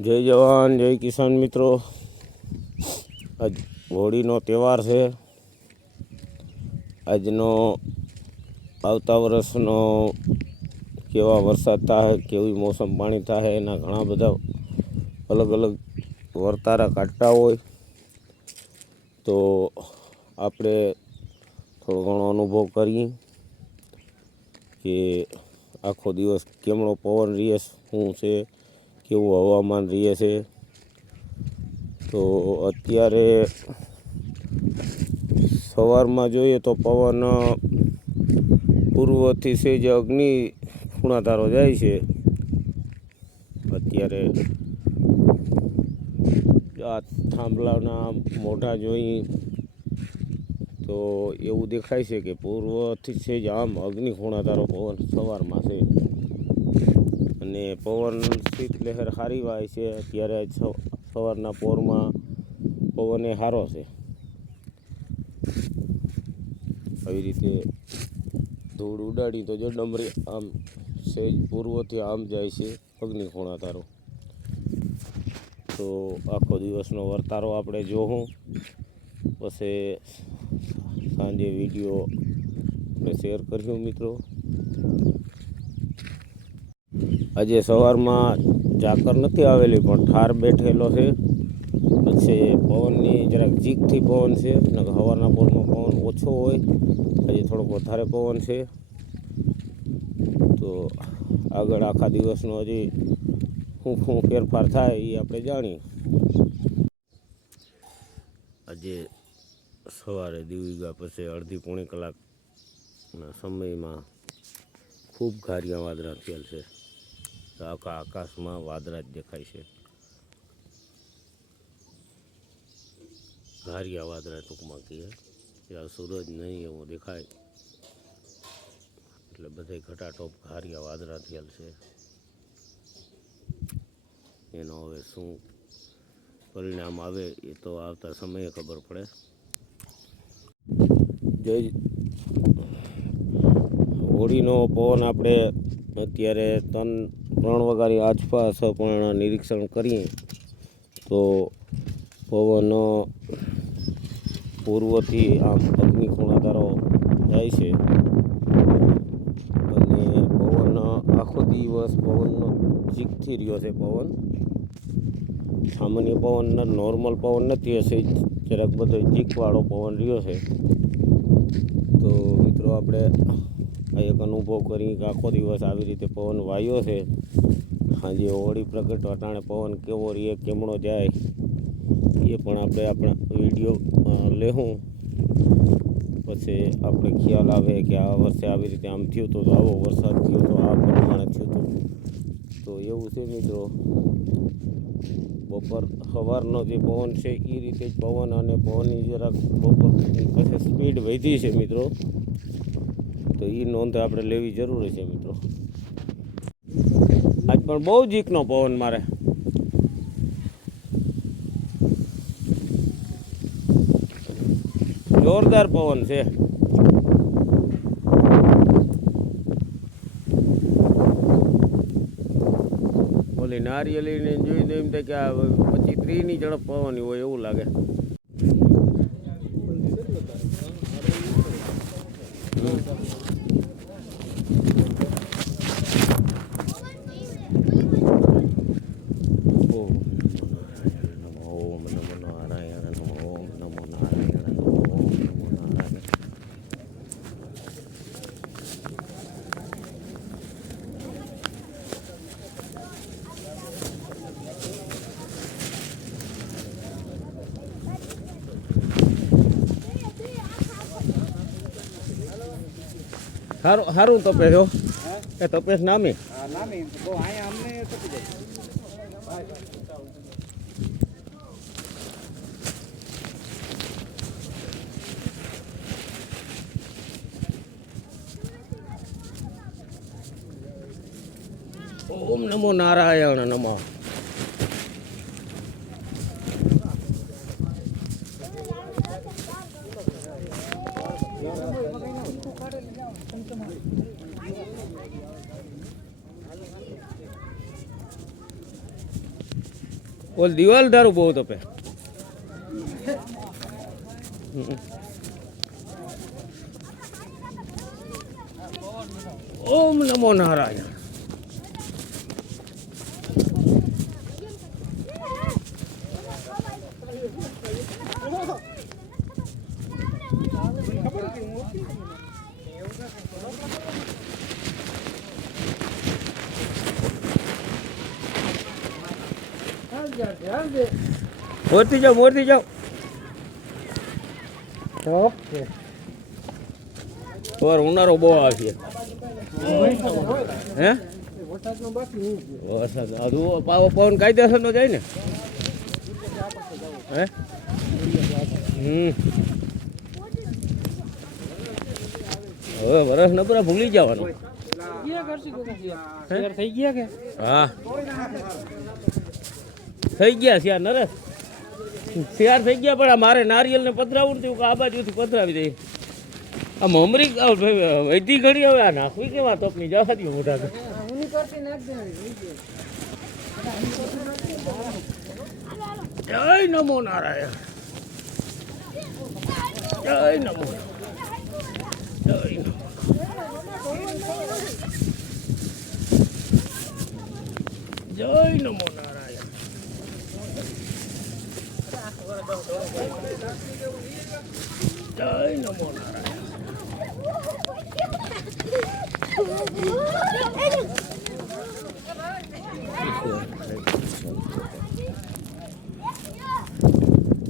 જય જવાન, જય કિસાન મિત્રો. આજ હોળીનો તહેવાર છે. આજનો આવતા વર્ષનો કેવા વરસાદ થાય, કેવી મોસમ પાણી થાય, એના ઘણા બધા અલગ અલગ વર્તારા કાઢતા હોય. તો આપણે થોડો ઘણો અનુભવ કરીએ કે આખો દિવસ કેમનો પવન રહે, શું છે? કેવું હવામાન રહે છે. તો અત્યારે સવારમાં જોઈએ તો પવન પૂર્વથી છે જે અગ્નિ ખૂણાધારો જાય છે. અત્યારે આ થાંભલાના મોઢા જોઈ તો એવું દેખાય છે કે પૂર્વથી છે જ આમ અગ્નિ ખૂણાધારો પવન સવારમાં છે. અને પવન શીત લહેર સારી વાય છે. અત્યારે સવારના પોરમાં પવન એ સારો છે. આવી રીતે ધૂળ ઉડાડી તો જો ડમરી આમ સહેજ પૂર્વથી આમ જાય છે. અગ્નિ ખૂણાધારો તો આખો દિવસનો વર્તારો આપણે જોવું પછી સાંજે વીડિયો મેં શેર કર્યો મિત્રો. આજે સવારમાં ઝાકર નથી આવેલી, પણ ઠાર બેઠેલો છે. પછી પવનની જરાક જીકથી પવન છે ને સવારના પોરમાં પવન ઓછો હોય આજે થોડોક વધારે પવન છે. તો આગળ આખા દિવસનો હજી શું શું ફેરફાર થાય એ આપણે જાણીએ. આજે સવારે દીવિગા પછી અડધી પોણી કલાકના સમયમાં ખૂબ ઘારિયા વાદળા થયેલ છે. તો આખા આકાશમાં વાદળા જ દેખાય છે. ઘારિયા વાદળા ટૂંકમાં કહીએ ત્યાં સૂરજ નહીં એવું દેખાય. એટલે બધે ઘટાટોપ ઘારિયા વાદળા થયેલ છે. એનો હવે શું પરિણામ આવે એ તો આવતા સમયે ખબર પડે. જય હોળીનો પવન આપણે અત્યારે ત્રણ ત્રણ વગાડી આસપાસ પણ નિરીક્ષણ કરીએ, તો પવન પૂર્વથી આમ અગ્નિ ખૂણાધારો જાય છે. અને પવન આખો દિવસ પવનનો ચીકથી રહ્યો છે પવન. સામાન્ય પવન નોર્મલ પવન નથી, હશે જરાક બધો ચીકવાળો પવન રહ્યો છે. તો મિત્રો, આપણે એક અનુભવ કરી કે આખો દિવસ આવી રીતે પવન વાયો છે. સાંજે હોળી પ્રગટ અટાણે પવન કેવો રહે કેમણો જાય, એ પણ આપણે આપણા વીડિયો લેવું પછી આપણે ખ્યાલ આવે કે આ વર્ષે આવી રીતે આમ થયું તો આવો વરસાદ થયો તો આ પ્રમાણે થયું હતું તો એવું છે મિત્રો. બપોર સવારનો જે પવન છે એ રીતે જ પવન અને પવનની જરાક બપોર પછી સ્પીડ વધી છે મિત્રો. તો એ નોંધ આપણે લેવી જરૂરી છે મિત્રો. આજ પણ બહુ જીકનો પવન મારે. જોરદાર પવન છે. ઓલી નારિયેલીને જોઈ એમ કે આ પચીસ ત્રીસની ઝડપ પવનની હોય એવું લાગે ઓમ ઓમ નમો નારાયણ નમો ઓમ નમો નારાયણ નમો ઓમ નમો નારાયણ સારું સારું તપેશ હો. એ તપેશ નામે. હા ના નહીં બહુ અહીંયા અમને તપી જાય. ઓમ નમો નારાયણ નમઃ. ઓલ દિવાલ ધારું બહુ તપે હમ. ઓમ નમો નારાયણ મોરથી જાઓ મોરથી જાઓ. ઓકે. ઓર ઉનાળો બહુ આવશે. હે. વરસાદ હજુ પાવો પવન કાયદેસર નો જાય ને. હે? હમ. હવે વરસ નબરા ભૂલી જવાનું. થઈ ગયા કે? હા. થઈ ગયા શિયાર નરેશ શિયાર થઈ ગયા, પણ આ મારે નારિયેલ ને પધરાવું નથી આ બાજુથી પધરાવી દઈ આ મમરી આ વૈધી ઘડી હવે આ નાખવી કેવા તપની જવા દઉં મોટા. જય નમો નારાયણ. જય નમો જય નમો જય નમો નારાયણ જય નમો નારાયણ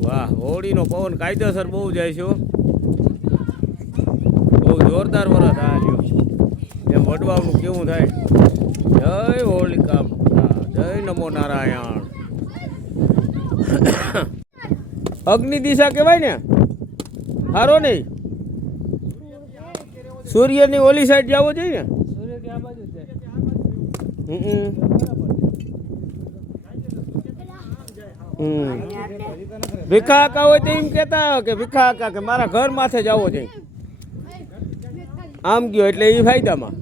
વાહ, હોળીનો પવન કાયદેસર બહુ જાય છે બહુ જોરદાર વરસ આ એમ વડવાનું કેવું થાય? જય હોળિકા જય નમો નારાયણ. અગ્નિ દિશા કહેવાય ને? હારો નહીં. સૂર્યની ઓલી સાઈડ જવો જોઈએ? ને સૂર્ય કે આ બાજુ છે હમ. હમ. ભીખા કાકા હોય તો એમ કહેતા કે ભીખા આકા કે મારા ઘર માથે જવો જોઈએ. આમ ગયો એટલે એ ફાયદામાં.